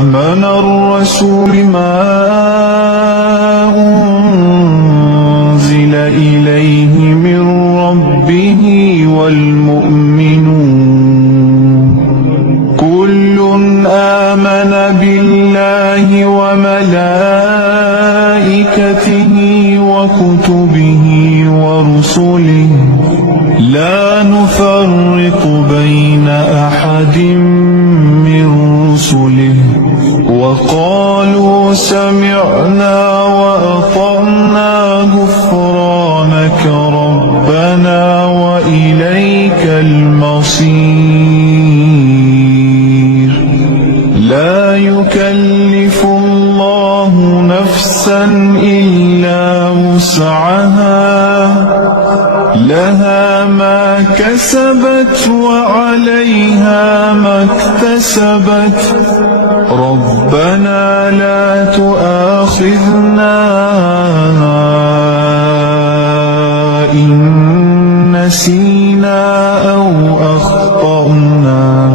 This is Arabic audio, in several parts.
آمن الرسول ما أنزل إليه من ربه والمؤمنون كل آمن بالله وملائكته وكتبه ورسله لا نفرق بين أحد من رسله وقالوا سمعنا وأطعنا غفرانك ربنا وإليك المصير لا يكلف الله نفسا إلا وسعها لها ما كسبت وعليها ما اكتسبت ربنا لا تؤاخذنا إن نسينا أو أخطأنا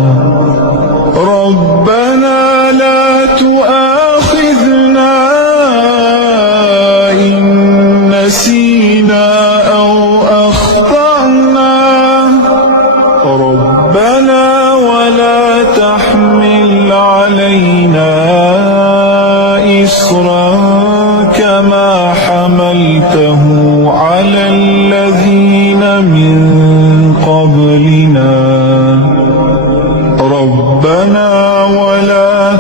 ربنا لا تؤاخذنا إن نسينا أو أخطأنا ربنا ولا تحمل علينا إصرا كما حملته على الذين من قبلنا ربنا ولا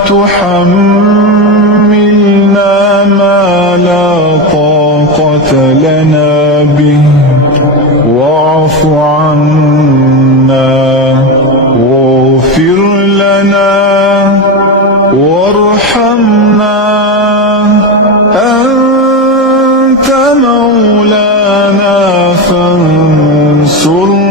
تحملنا ما لا طاقة لنا به واعف عنا واغفر لنا وارحمنا أنت مولانا فانصرنا